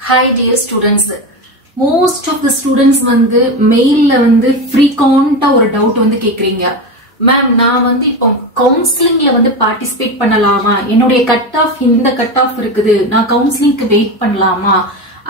Hi dear students. Most of the students வந்து மெயில்ல வந்து frequent-ஆ ஒரு டவுட் வந்து கேக்குறீங்க. மேம் நான் வந்து இப்போ கவுன்சிலிங்ல வந்து பார்ட்டிசிபேட் பண்ணலாமா? என்னுடைய கட் ஆஃப் இந்த கட் ஆஃப் இருக்குது. நான் கவுன்சிலிங்க்கு வெயிட் பண்ணலாமா?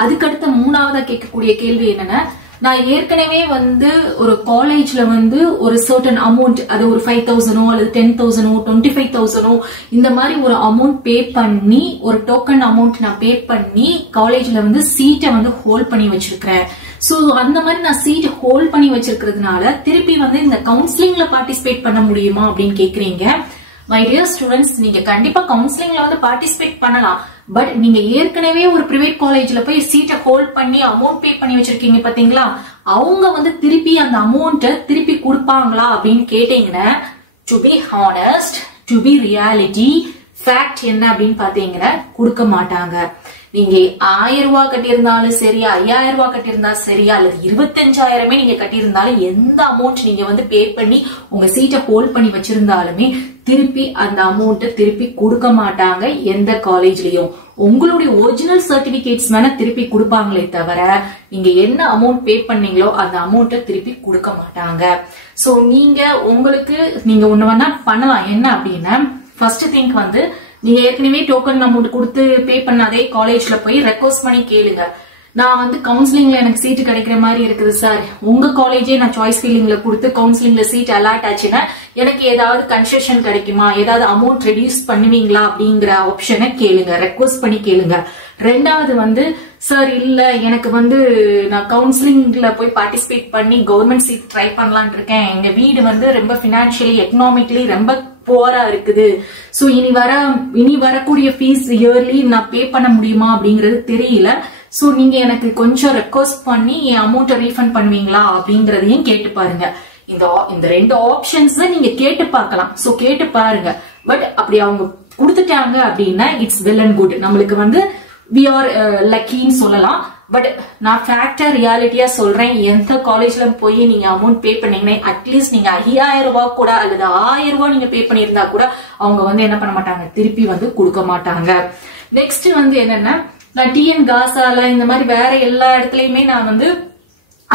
அதுக்கடுத்து மூணாவதா கேட்கக்கூடிய கேள்வி என்னன்னா, நான் ஏற்கனவே வந்து ஒரு காலேஜ்ல வந்து ஒரு சர்டன் அமௌண்ட், அது ஒரு 5,000 அல்லது 10,000 25,000 இந்த மாதிரி ஒரு அமௌண்ட் பே பண்ணி, ஒரு டோக்கன் அமௌண்ட் நான் பே பண்ணி காலேஜ்ல வந்து சீட்டை வந்து ஹோல்ட் பண்ணி வச்சிருக்கிறேன். சோ அந்த மாதிரி நான் சீட் ஹோல்ட் பண்ணி வச்சிருக்கிறதுனால திருப்பி வந்து இந்த கவுன்சிலிங்ல பார்ட்டிசிபேட் பண்ண முடியுமா அப்படின்னு கேக்குறீங்க. மை டியர் ஸ்டூடெண்ட்ஸ், நீங்க கண்டிப்பா கவுன்சிலிங்ல வந்து பார்ட்டிசிபேட் பண்ணலாம். பட் நீங்க ஏற்கனவே ஒரு பிரைவேட் காலேஜ்ல போய் சீட்டை ஹோல்ட் பண்ணி அமௌண்ட் பே பண்ணி வச்சிருக்கீங்க பாத்தீங்களா, அவங்க வந்து திருப்பி அந்த அமௌண்ட்டை திருப்பி கொடுப்பாங்களா அப்படின்னு கேட்டீங்கன்னா, to be honest, to be reality, fact என்ன அப்படின்னு பாத்தீங்கன்னா கொடுக்க மாட்டாங்க. நீங்க 1000 ரூபாய் கட்டியிருந்தாலும் சரி, 5000 ரூபாய் கட்டியிருந்தாலும் சரி, அல்லது 25,000 நீங்க கட்டியிருந்தாலும், எந்த அமௌண்ட் நீங்க வந்து பே பண்ணி உங்க சீட்டை ஹோல்ட் பண்ணி வச்சிருந்தாலுமே திருப்பி அந்த அமௌண்ட் திருப்பி கொடுக்க மாட்டாங்க எந்த காலேஜ்லயும். உங்களுடைய ஒரிஜினல் சர்டிபிகேட்ஸ் வேணா திருப்பி கொடுப்பாங்களே தவிர, நீங்க என்ன அமௌண்ட் பே பண்ணீங்களோ அந்த அமௌண்ட்டை திருப்பி கொடுக்க மாட்டாங்க. சோ நீங்க நீங்க ஒண்ணு வேணா பண்ணலாம். என்ன அப்படின்னா, ஃபர்ஸ்ட் திங்க் வந்து நீங்க ஏற்கனவே டோக்கன் அமௌண்ட் கொடுத்து பே பண்ண அதே காலேஜ்ல போய் ரெக்வஸ்ட் பண்ணி கேளுங்க. நான் வந்து கவுன்சிலிங்ல எனக்கு சீட் கிடைக்கிற மாதிரி இருக்குது சார், உங்க காலேஜே நான் சாய்ஸ் ஃபீலிங்ல கொடுத்து கவுன்சிலிங்ல சீட் அலாட் ஆச்சுன்னா எனக்கு ஏதாவது கன்செஷன் கிடைக்குமா, ஏதாவது அமௌண்ட் ரெடியூஸ் பண்ணுவீங்களா அப்படிங்கிற ஆப்ஷனை கேளுங்க, ரெக்வஸ்ட் பண்ணி கேளுங்க. ரெண்டாவது வந்து, சார் இல்ல எனக்கு வந்து நான் கவுன்சிலிங்ல போய் பார்ட்டிசிபேட் பண்ணி கவர்மெண்ட் சீட் ட்ரை பண்ணலான் இருக்கேன், எங்க வீடு வந்து ரொம்ப பினான்சியலி எக்கனாமிக்கலி ரொம்ப போரா இருக்குது, சோ இனி வரக்கூடிய ஃபீஸ் இயர்லி நான் பே பண்ண முடியுமா அப்படிங்கறது தெரியல, சோ நீங்க எனக்கு கொஞ்சம் ரெக்வஸ்ட் பண்ணி என் அமௌண்ட்டை ரீஃபண்ட் பண்ணுவீங்களா அப்படிங்கறதையும் கேட்டு பாருங்க. இந்த ரெண்டு ஆப்ஷன்ஸ் நீங்க கேட்டு பார்க்கலாம். சோ கேட்டு பாருங்க. பட் அப்படி அவங்க கொடுத்துட்டாங்க அப்படின்னா இட்ஸ் வெல் அண்ட் குட், நம்மளுக்கு வந்து we are luckyன்னு சொல்லலாம். பட் நான் ஃபேக்டா ரியாலிட்டியா சொல்றேன், எந்த காலேஜ்ல போய் நீங்க அமௌண்ட் பே பண்ணீங்கன்னா அட்லீஸ்ட் நீங்க 5,000 ரூபாய் கூட அல்லது 1000 ரூபாய் நீங்க பே பண்ணியிருந்தா கூட அவங்க வந்து என்ன பண்ண மாட்டாங்க, திருப்பி வந்து கொடுக்க மாட்டாங்க. நெக்ஸ்ட் வந்து என்னன்னா, நான் டிஎன் காசால இந்த மாதிரி வேற எல்லா இடத்துலயுமே நான் வந்து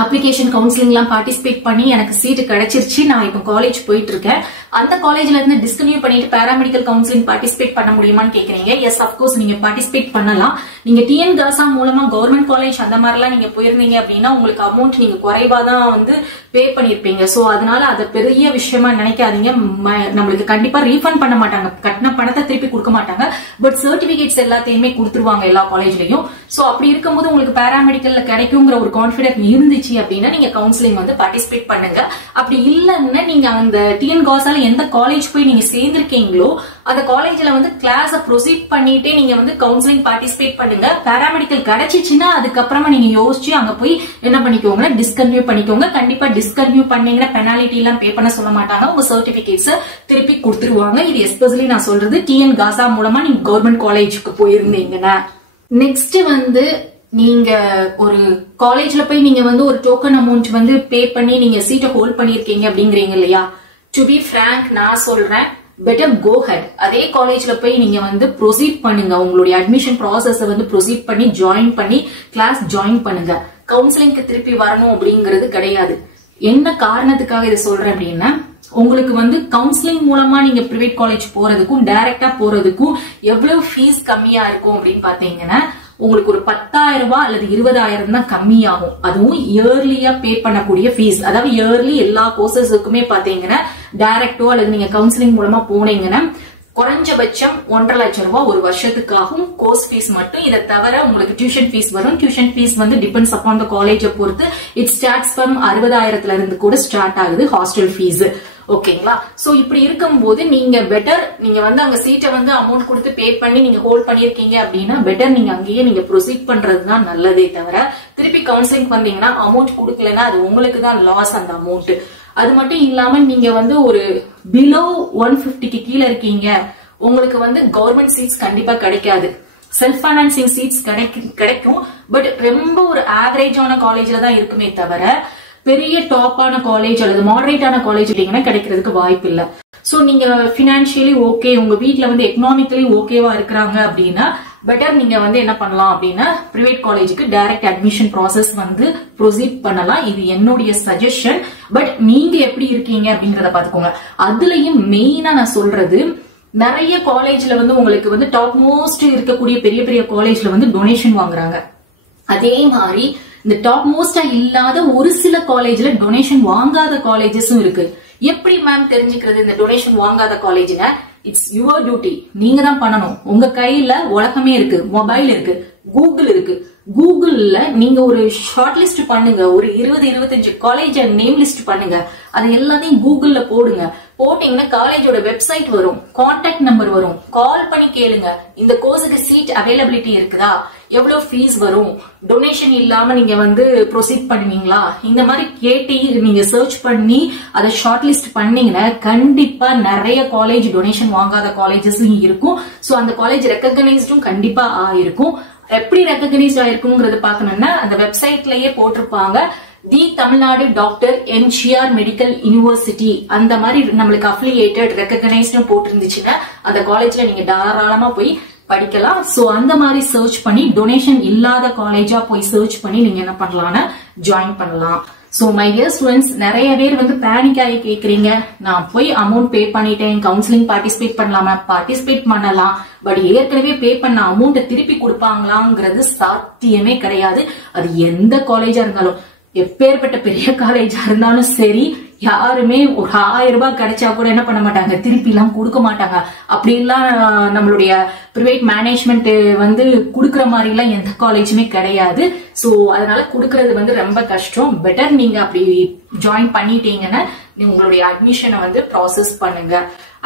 அப்ளிகேஷன் கவுன்சிலிங் எல்லாம் பார்ட்டிசிபேட் பண்ணி எனக்கு சீட்டு கிடைச்சிருச்சு, நான் இப்போ காலேஜ் போயிட்டு இருக்கேன். அந்த காலேஜ்ல இருந்து டிஸ்கன்டினியூ பண்ணிட்டு பாராமெடிக்கல் கவுன்சிலிங் பார்ட்டிசிபேட் பண்ண முடியுமான்னு கேக்குறீங்க. எஸ், அப்கோர்ஸ் நீங்க பார்ட்டிசிபேட் பண்ணலாம். நீங்க டிஎன் காசா மூலமா கவர்மெண்ட் காலேஜ் அந்த மாதிரி எல்லாம் நீங்க போயிருந்தீங்க அப்படின்னா உங்களுக்கு அமௌண்ட் நீங்க குறைவா தான் வந்து பே பண்ணிருப்பீங்க. சோ அதனால அதை பெரிய விஷயமா நினைக்காதீங்க. நம்மளுக்கு கண்டிப்பா ரீஃபண்ட் பண்ண மாட்டாங்க, கட்டின பணத்தை திருப்பி கொடுக்க மாட்டாங்க. பட் சர்டிபிகேட்ஸ் எல்லாத்தையுமே கொடுத்துருவாங்க எல்லா காலேஜ்லயும். சோ அப்படி இருக்கும்போது உங்களுக்கு பாராமெடிக்கல்ல கிடைக்குங்கிற ஒரு கான்பிடன்ஸ் இருந்துச்சு அப்படின்னா நீங்க கவுன்சிலிங் வந்து பார்ட்டிசிபேட் பண்ணுங்க. அப்படி இல்லைன்னா நீங்க அந்த டிஎன் காசால எந்த காலேஜ் போய் நீங்க சேர்ந்திருக்கீங்களோ அந்த காலேஜ்ல வந்து கிளாஸ ப்ரொசீட் பண்ணிட்டே நீங்க வந்து கவுன்சிலிங் பார்ட்டிசிபேட் பண்ணுங்க. பாராமெடிக்கல் கிடைச்சிச்சுன்னா அதுக்கப்புறமா நீங்க யோசிச்சு அங்க போய் என்ன பண்ணிக்கோங்க, டிஸ்கன்டினியூ பண்ணிக்கோங்க. கண்டிப்பா டிஸ்கன்டினியூ பண்ணீங்கன்னா பெனாலிட்டி எல்லாம் பே பண்ண சொல்ல மாட்டாங்க, உங்க சர்டிபிகேட்ஸ் திருப்பி கொடுத்துருவாங்க. இது எஸ்பெஷலி நான் சொல்றது டிஎன் காசா மூலமா நீங்க கவர்மெண்ட் காலேஜுக்கு போயிருந்தீங்கன்னா. நெக்ஸ்ட் வந்து, நீங்க ஒரு காலேஜ்ல போய் நீங்க வந்து ஒரு டோக்கன் அமௌண்ட் வந்து பே பண்ணி நீங்க சீட்டை ஹோல்ட் பண்ணிருக்கீங்க அப்படிங்கிறீங்க இல்லையா. டு பி பிராங்க் நான் சொல்றேன், பெட்டர் கோ ஹெட். அதே காலேஜ்ல போய் நீங்க வந்து ப்ரொசீட் பண்ணுங்க, உங்களுடைய அட்மிஷன் ப்ராசஸ் வந்து ப்ரொசீட் பண்ணி ஜாயின் பண்ணி கிளாஸ் ஜாயின் பண்ணுங்க. கவுன்சிலிங்க்கு திருப்பி வரணும் அப்படிங்கிறது கிடையாது. என்ன காரணத்துக்காக இதை சொல்றேன் அப்படின்னா, உங்களுக்கு வந்து கவுன்சிலிங் மூலமா நீங்க பிரைவேட் காலேஜ் போறதுக்கும் டைரக்டா போறதுக்கும் எவ்வளவு ஃபீஸ் கம்மியா இருக்கும் அப்படின்னு பாத்தீங்கன்னா, உங்களுக்கு ஒரு 10,000 ரூபாய் அல்லது 20,000 தான் கம்மியாகும். அதுவும் இயர்லியா பே பண்ணக்கூடிய ஃபீஸ். அதாவது இயர்லி எல்லா கோர்சஸுக்குமே பாத்தீங்கன்னா டைரக்டோ அல்லது நீங்க கவுன்சிலிங் மூலமா போனீங்கன்னா குறைஞ்சபட்சம் 1.5 லட்சம் ரூபாய் ஒரு வருஷத்துக்காகும் கோர்ஸ் ஃபீஸ் மட்டும். இதை தவிர உங்களுக்கு டியூஷன் ஃபீஸ் வரும். டியூஷன் ஃபீஸ் வந்து டிபெண்ட்ஸ் அப்பான் த காலேஜை பொறுத்து இட் ஸ்டார்ட்ஸ் ஃப்ரம் 60,000 இருந்து கூட ஸ்டார்ட் ஆகுது ஹாஸ்டல் ஃபீஸ். ஓகேங்களா. சோ இப்படி இருக்கும்போது நீங்க பெட்டர், நீங்க வந்து அங்க சீட்டை வந்து அமௌண்ட் கொடுத்து பே பண்ணி நீங்க ஹோல்ட் பண்ணிருக்கீங்க அப்படின்னா பெட்டர் நீங்க அங்கேயே நீங்க ப்ரொசீட் பண்றதுதான் நல்லதே தவிர, திருப்பி கவுன்சிலிங் வந்தீங்கன்னா அமௌண்ட் கொடுக்கலன்னா அது உங்களுக்கு தான் லாஸ் அந்த அமௌண்ட். அது மட்டும் இல்லாம நீங்க வந்து ஒரு பிலோ 150க்கு கீழே இருக்கீங்க, உங்களுக்கு வந்து கவர்மெண்ட் சீட்ஸ் கண்டிப்பா கிடைக்காது. செல்ஃப் பைனான்சிங் சீட்ஸ் கிடைக்கும். பட் ரொம்ப ஒரு ஆவரேஜான காலேஜ்ல தான் இருக்குமே தவிர பெரிய டாப்பான காலேஜ் அல்லது மாடரேட்டான காலேஜ் கிடைக்கிறதுக்கு வாய்ப்பு இல்ல. சோ நீங்க பினான்சியலி ஓகே, உங்க வீட்டுல வந்து எக்கனாமிக்கலி ஓகேவா இருக்கிறாங்க அப்படின்னா பெட்டர் நீங்க வந்து என்ன பண்ணலாம் அப்படின்னா பிரைவேட் காலேஜுக்கு டைரக்ட் அட்மிஷன் ப்ராசஸ் வந்து ப்ரொசீட் பண்ணலாம். இது என்னுடைய சஜஷன். பட் நீங்க எப்படி இருக்கீங்க அப்படிங்கறத பாத்துக்கோங்க. அதுலயும் மெயினா நான் சொல்றது, நிறைய காலேஜ்ல வந்து உங்களுக்கு வந்து டாப் மோஸ்ட் இருக்கக்கூடிய பெரிய பெரிய காலேஜ்ல வந்து டொனேஷன் வாங்குறாங்க. அதே மாதிரி இந்த டாப் மோஸ்டா இல்லாத ஒரு சில காலேஜ்ல டொனேஷன் வாங்காத காலேஜஸும் இருக்கு. எப்படி மேம் தெரிஞ்சுக்கிறது இந்த டொனேஷன் வாங்காத காலேஜ்னா? It's your duty. நீங்க தான் பண்ணணும். உங்க கையில உலகமே இருக்கு, மொபைல் இருக்கு, கூகுள் இருக்கு. கூகுள்ல நீங்க ஒரு ஷார்ட் லிஸ்ட் பண்ணுங்க, ஒரு 20-25 காலேஜ் நேம் லிஸ்ட் பண்ணுங்க. அது எல்லாத்தையும் கூகுள்ல போடுங்க. போட்டீங்கன்னா காலேஜோட வெப்சைட் வரும், கான்டாக்ட் நம்பர் வரும். கால் பண்ணி கேளுங்க, இந்த கோர்ஸுக்கு சீட் அவைலபிலிட்டி இருக்குதா, எவ்வளவு ஃபீஸ் வரும், டொனேஷன் இல்லாம நீங்க வந்து ப்ரொசீட் பண்ணுவீங்களா, இந்த மாதிரி கேட்டு நீங்க சர்ச் பண்ணி அதை ஷார்ட் லிஸ்ட் பண்ணீங்கன்னா கண்டிப்பா நிறைய காலேஜ் டொனேஷன் வாங்காத காலேஜஸ் இருக்கும். சோ அந்த காலேஜ் ரெகக்னைஸ்டும் கண்டிப்பா ஆயிருக்கும். எப்படி ரெகக்னைஸ்ட் ஆயிருக்குங்கிறது பாக்கணும்னா அந்த வெப்சைட்லயே போட்டிருப்பாங்க, the Tamil Nadu doctor MGR medical university, அந்த மாதிரி நம்மளுக்கு அஃபிலியேட்டட் ரெகக்னைஸ்டும் போட்டிருந்துச்சுன்னா அந்த காலேஜ்ல நீங்க தாராளமா போய் படிக்கலாம். சோ அந்த மாதிரி சர்ச் பண்ணி டொனேஷன் இல்லாத காலேஜா போய் சர்ச் பண்ணி நீங்க என்ன பண்ணலாம்னா ஜாயின் பண்ணலாம். சோ மை டியர் ஸ்டூடெண்ட்ஸ், நிறைய பேர் வந்து பேனிக் ஆகி கேக்குறீங்க, நான் போய் அமௌண்ட் பே பண்ணிட்டேன், கவுன்சிலிங் பார்ட்டிசிபேட் பண்ணலாமா? பார்ட்டிசிபேட் பண்ணலாம். பட் ஏற்கனவே பே பண்ண அமௌண்ட் திருப்பி கொடுப்பாங்களாங்கிறது சாத்தியமே கிடையாது. அது எந்த காலேஜா இருந்தாலும், எப்பேற்பட்ட பெரிய காலேஜா இருந்தாலும் சரி, யாருமே ஒரு 1000 ரூபாய் கிடைச்சா கூட என்ன பண்ண மாட்டாங்க, திருப்பி எல்லாம் கொடுக்க மாட்டாங்க. அப்படி எல்லாம் நம்மளுடைய பிரைவேட் மேனேஜ்மெண்ட் வந்து குடுக்கற மாதிரி எல்லாம் எந்த காலேஜுமே கிடையாது. சோ அதனால குடுக்கறது வந்து ரொம்ப கஷ்டம். பெட்டர் நீங்க அப்படி ஜாயின் பண்ணிட்டீங்கன்னா உங்களுடைய அட்மிஷனை வந்து ப்ராசஸ் பண்ணுங்க.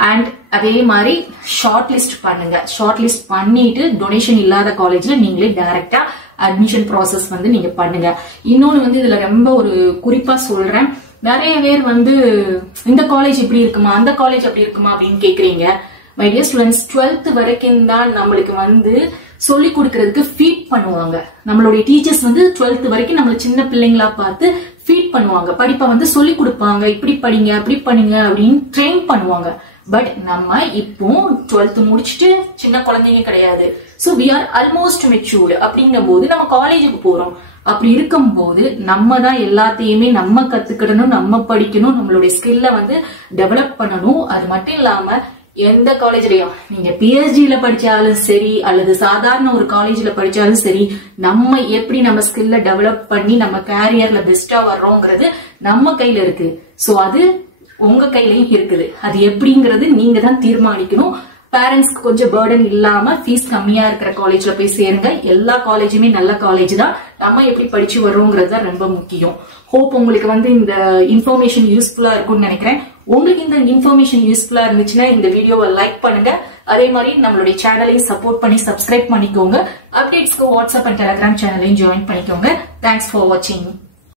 அண்ட் அதே மாதிரி ஷார்ட் லிஸ்ட் பண்ணுங்க. ஷார்ட் லிஸ்ட் பண்ணிட்டு டொனேஷன் இல்லாத காலேஜ்ல நீங்களே டைரக்டா அட்மிஷன் ப்ராசஸ் வந்து நீங்க பண்ணுங்க. இன்னொன்னு வந்து இதுல ரொம்ப ஒரு குறிப்பா சொல்றேன், நிறைய பேர் வந்து இந்த காலேஜ் இப்படி இருக்குமா, அந்த காலேஜ் அப்படி இருக்குமா அப்படின்னு கேக்குறீங்க. மை டியர் ஸ்டூடெண்ட்ஸ், 12th வரைக்கும் தான் நம்மளுக்கு வந்து சொல்லி கொடுக்கறதுக்கு ஃபீட் பண்ணுவாங்க. நம்மளுடைய டீச்சர்ஸ் வந்து 12th வரைக்கும் நம்மள சின்ன பிள்ளைங்களா பார்த்து ஃபீட் பண்ணுவாங்க, படிப்பை வந்து சொல்லி கொடுப்பாங்க, இப்படி படிங்க அப்படி பண்ணுங்க அப்படின்னு ட்ரெயின் பண்ணுவாங்க. பட் நம்ம இப்போ 12th முடிச்சுட்டு சின்ன குழந்தைங்க கிடையாது. So we are almost matured. அப்படிங்கும் போது நம்ம காலேஜுக்கு போறோம். அப்படி இருக்கும் போது நம்ம தான் எல்லாத்தையுமே நம்ம கத்துக்கிடணும், நம்ம படிக்கணும், நம்மளுடைய ஸ்கில்ல வந்து டெவலப் பண்ணணும். அது மட்டும் இல்லாம எந்த காலேஜ்லயும் நீங்க பிஹெச்டில படிச்சாலும் சரி அல்லது சாதாரண ஒரு காலேஜ்ல படிச்சாலும் சரி, நம்ம எப்படி நம்ம ஸ்கில்ல டெவலப் பண்ணி நம்ம கேரியர்ல பெஸ்டா வர்றோங்கிறது நம்ம கையில இருக்கு. சோ அது உங்க கையிலயும் இருக்குது. அது எப்படிங்கிறது நீங்க தான் தீர்மானிக்கணும். பேரண்ட்ஸ்க்கு கொஞ்சம் பர்டன் இல்லாம ஃபீஸ் கம்மியா இருக்கிற காலேஜ்ல போய் சேருங்க. எல்லா காலேஜுமே நல்ல காலேஜ் தான். நம்ம எப்படி படிச்சு வர்றோங்கிறது தான் ரொம்ப முக்கியம். ஹோப் உங்களுக்கு வந்து இந்த இன்ஃபர்மேஷன் யூஸ்ஃபுல்லா இருக்கும்னு நினைக்கிறேன். உங்களுக்கு இந்த இன்ஃபர்மேஷன் யூஸ்ஃபுல்லா இருந்துச்சுன்னா இந்த வீடியோவை லைக் பண்ணுங்க. அதே மாதிரி நம்மளுடைய சேனலையும் சப்போர்ட் பண்ணி சப்ஸ்கிரைப் பண்ணிக்கோங்க. அப்டேட்ஸ்க்கு வாட்ஸ்அப் அண்ட் டெலிகிராம் சேனலையும் ஜாயின் பண்ணிக்கோங்க. தேங்க்ஸ் ஃபார் வாட்சிங்.